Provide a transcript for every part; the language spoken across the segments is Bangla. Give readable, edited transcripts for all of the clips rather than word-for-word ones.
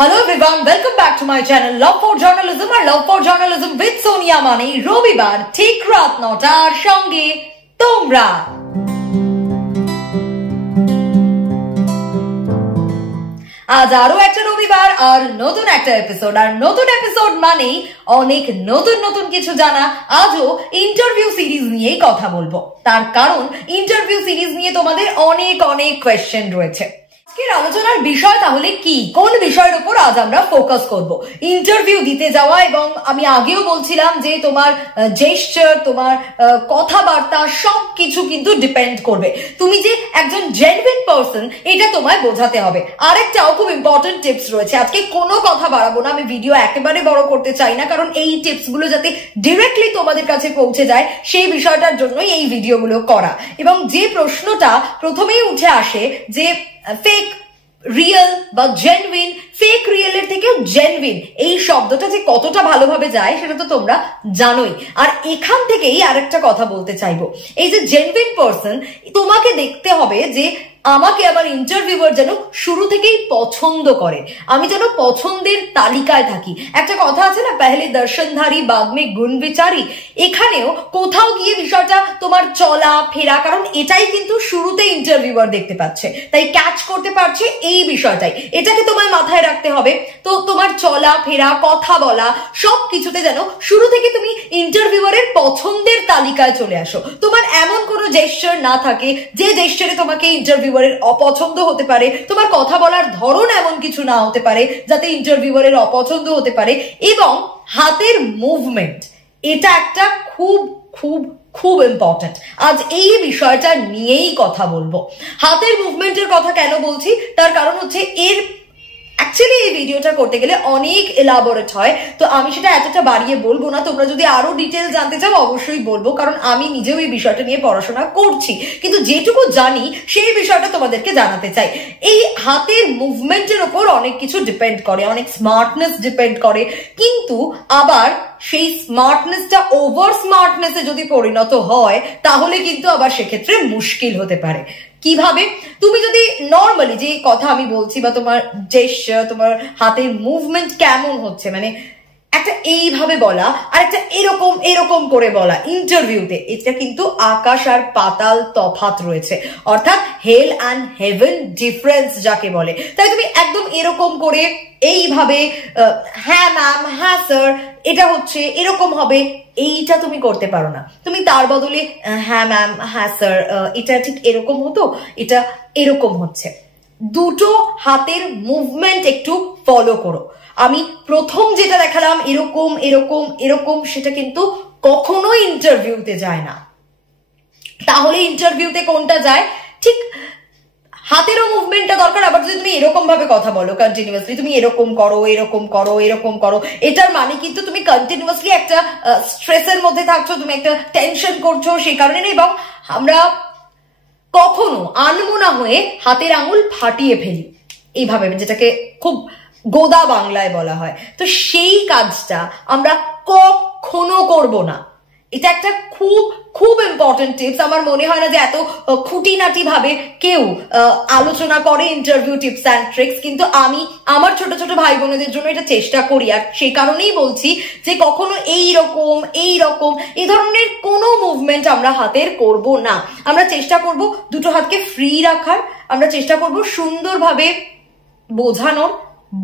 Hello everyone, welcome back to my channel Love for Journalism or Love for Journalism with Sonia Mani. রবিবার ঠিক রাত 9টার সঙ্গে তোমরা। আজ আরো একটা রবিবার আর নতুন একটা এপিসোড, আর নতুন এপিসোড মানেই অনেক নতুন নতুন কিছু জানা। আজও ইন্টারভিউ সিরিজ নিয়েই কথা বলবো, তার কারণ ইন্টারভিউ সিরিজ নিয়ে তোমাদের অনেক অনেক কোয়েশ্চেন রয়েছে। আজকের আলোচনার বিষয় তাহলে কি, কোন বিষয়ের উপর আজ আমরা ফোকাস করব? ইন্টারভিউ দিতে যাওয়া, এবং আমি আগেও বলছিলাম যে তোমার জেস্টার, তোমার কথাবার্তা সবকিছু কিন্তু ডিপেন্ড করবে তুমি যে একজন জেনুইন পারসন এটা তোমায় বোঝাতে হবে। আরেকটাও খুব ইম্পর্টেন্ট টিপস রয়েছে। আজকে কোনো কথা বাড়াবো না, আমি ভিডিও একেবারে বড় করতে চাই না, কারণ এই টিপস গুলো যাতে ডিরেক্টলি তোমাদের কাছে পৌঁছে যায় সেই বিষয়টার জন্যই এই ভিডিওগুলো করা। এবং যে প্রশ্নটা প্রথমেই উঠে আসে যে ফেক রিয়েল বা জেনুইন, ফেক রিয়েলের থেকেও জেনুইন এই শব্দটা যে কতটা ভালোভাবে যায় সেটা তো তোমরা জানোই। আর এখান থেকেই আরেকটা কথা বলতে চাইবো, এই যে জেনুইন পারসন, তোমাকে দেখতে হবে যে আমাকে আমার ইন্টারভিউয়ার যেন শুরু থেকেই পছন্দ করে, আমি যেন পছন্দের তালিকায় থাকি। একটা কথা আছে না, পেহলে দর্শনধারী বাগ মে গুণ বিচারি। এখানেও কোথাও গিয়ে বিষয়টা তোমার চলা ফেরা, কারণ এটাই কিন্তু শুরুতে ইন্টারভিউয়ার দেখতে পাচ্ছে, তাই ক্যাচ করতে পারছে এই বিষয়টাই, এটাকে তোমায় মাথায় রাখতে হবে। তো তোমার চলা ফেরা, কথা বলা সবকিছুতে যেন শুরু থেকে তুমি ইন্টারভিউয়ারের পছন্দের তালিকায় চলে আসো। তোমার এমন কোনো জেস্টার না থাকে যে জেস্টারে তোমাকে ইন্টারভিউয়ারের অপছন্দ হতে পারে, তোমার কথা বলার ধরন এমন কিছু না হতে পারে যাতে ইন্টারভিউয়ারের অপছন্দ হতে পারে। এবং হাতের মুভমেন্ট, এটা একটা খুব খুব খুব ইম্পর্টেন্ট। আজ এই বিষয়টা নিয়েই কথা বলবো। হাতের মুভমেন্টের কথা কেন বলছি, তার কারণ হচ্ছে অ্যাকচুয়ালি এই ভিডিওটা করতে গেলে অনেক এলাবোরেট হয়, তো আমি সেটা এতটা বাড়িয়ে বলবো না। তোমরা যদি আরো ডিটেল জানতে চাও অবশ্যই বলবো, কারণ আমি নিজেও এই বিষয়টা নিয়ে পড়াশোনা করছি, কিন্তু যেটুকু জানি সেই বিষয়টা তোমাদেরকে জানাতে চাই। এই হাতের মুভমেন্টের উপর অনেক কিছু ডিপেন্ড করে, অনেক স্মার্টনেস ডিপেন্ড করে, কিন্তু আবার সেই স্মার্টনেসটা ওভার স্মার্টনেসে যদি পরিণত হয় তাহলে কিন্তু আবার সেক্ষেত্রে মুশকিল হতে পারে। কিভাবে? তুমি যদি নর্মালি যে কথা আমি বলছি, বা তোমার জেস্টার, তোমার হাতের মুভমেন্ট কেমন হচ্ছে, মানে একটা এইভাবে বলা আর একটা এরকম এরকম করে বলা ইন্টারভিউতে, এটা কিন্তু আকাশ আর পাতাল তফাৎ রয়েছে, অর্থাৎ হেল অ্যান্ড হেভেন ডিফারেন্স যাকে বলে। তাই তুমি একদম এরকম করে এইভাবে হ্যাঁ ম্যাম, হ্যাঁ স্যার, এটা হচ্ছে এরকম হবে, এইটা তুমি করতে পারো না। তুমি তার বদলে হ্যাঁ ম্যাম, হ্যাঁ স্যার, এটা ঠিক এরকম হতো, এটা এরকম হচ্ছে। দুটো হাতের মুভমেন্ট একটু ফলো করো। আমি প্রথম যেটা দেখালাম এরকম এরকম এরকম, সেটা কিন্তু কখনো ইন্টারভিউতে যায় না। তাহলে ইন্টারভিউতে কোনটা যায়? ঠিক হাতেরও মুভমেন্টটা দরকার। আবার যদি তুমি এরকম ভাবে কথা বলো কন্টিনিউয়াসলি, তুমি এরকম করো এরকম করো এরকম করো, এটার মানে কিন্তু তুমি কন্টিনিউয়াসলি একটা স্ট্রেসের মধ্যে থাকছো, তুমি একটা টেনশন করছো, সেই কারণে। এবং আমরা কখনো আনমনা হয়ে হাতের আঙুল ফাটিয়ে ফেলি এইভাবে, যেটাকে খুব গোদা বাংলায় বলা হয়। তো সেই কাজটা আমরা কখনো করব না। এটা একটা খুব খুব ইম্পর্টেন্ট টিপস। আমার মনে হয় না যে এত খুঁটিনাটি ভাবে কেউ আলোচনা করে ইন্টারভিউ টিপস অ্যান্ড ট্রিক্স, কিন্তু আমি আমার ছোট ছোট ভাই বোনেদের জন্য এটা চেষ্টা করি। আর সেই কারণেই বলছি যে কখনো এইরকম এইরকম এই ধরনের কোনো মুভমেন্ট আমরা হাতের করব না। আমরা চেষ্টা করব দুটো হাতকে ফ্রি রাখার, আমরা চেষ্টা করব সুন্দরভাবে বোঝানোর,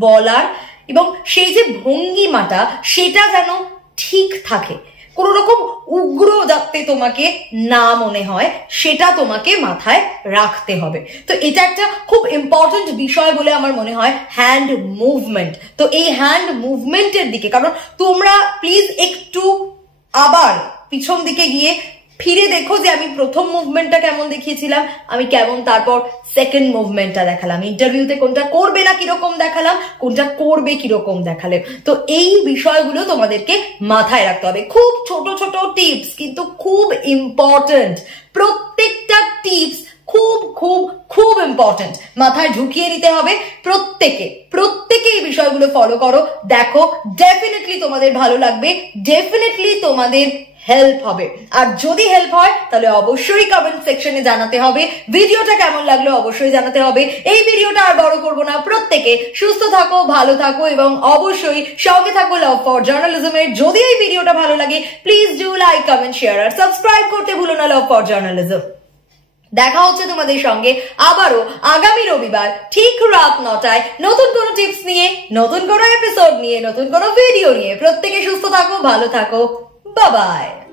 বলার, এবং সেই যে ভঙ্গিমাটা সেটা যেন ঠিক থাকে, কোন রকম উগ্র যাতে তোমাকে না মনে হয় সেটা তোমাকে মাথায় রাখতে হবে। তো এটা একটা খুব ইম্পর্টেন্ট বিষয় বলে আমার মনে হয়, হ্যান্ড মুভমেন্ট। তো এই হ্যান্ড মুভমেন্টের দিকে, কারণ তোমরা প্লিজ একটু আবার পিছন দিকে গিয়ে ফিরে দেখো যে আমি প্রথম মুভমেন্টটা কেমন দেখিয়েছিলাম, আমি কেমন তারপর সেকেন্ড মুভমেন্টটা দেখালাম, ইন্টারভিউতে কোনটা করবে না কিরকম দেখালাম, কোনটা করবে কিরকম দেখালে। তো এই বিষয়গুলো তোমাদেরকে মাথায় রাখতে হবে। খুব ছোট ছোট টিপস, কিন্তু খুব ইম্পর্টেন্ট। প্রত্যেকটা টিপস খুব খুব খুব ইম্পর্টেন্ট, মাথায় ঢুকিয়ে নিতে হবে। প্রত্যেকে এই বিষয়গুলো ফলো করো, দেখো ডেফিনেটলি তোমাদের ভালো লাগবে, ডেফিনেটলি তোমাদের হেল্প হবে। আর যদি হেল্প হয় তাহলে অবশ্যই কমেন্ট সেকশনে জানাতে হবে। ভিডিওটা কেমন লাগলো অবশ্যই জানাতে হবে। এই ভিডিওটা আর বড় করব না, প্রত্যেকে সুস্থ থাকো, ভালো থাকো এবং অবশ্যই সঙ্গে থাকো লাভ ফর জার্নালিজমের। যদি এই ভিডিওটা ভালো লাগে please do like, comment, share আর সাবস্ক্রাইব করতে ভুলো না লাভ ফর জার্নালিজম। দেখা হচ্ছে তোমাদের সঙ্গে আবারও আগামী রবিবার ঠিক রাত 9টায় নতুন কোনো টিপস নিয়ে, নতুন কোনো এপিসোড নিয়ে, নতুন কোনো ভিডিও নিয়ে। প্রত্যেকে সুস্থ থাকো, ভালো থাকো, বাই বাই।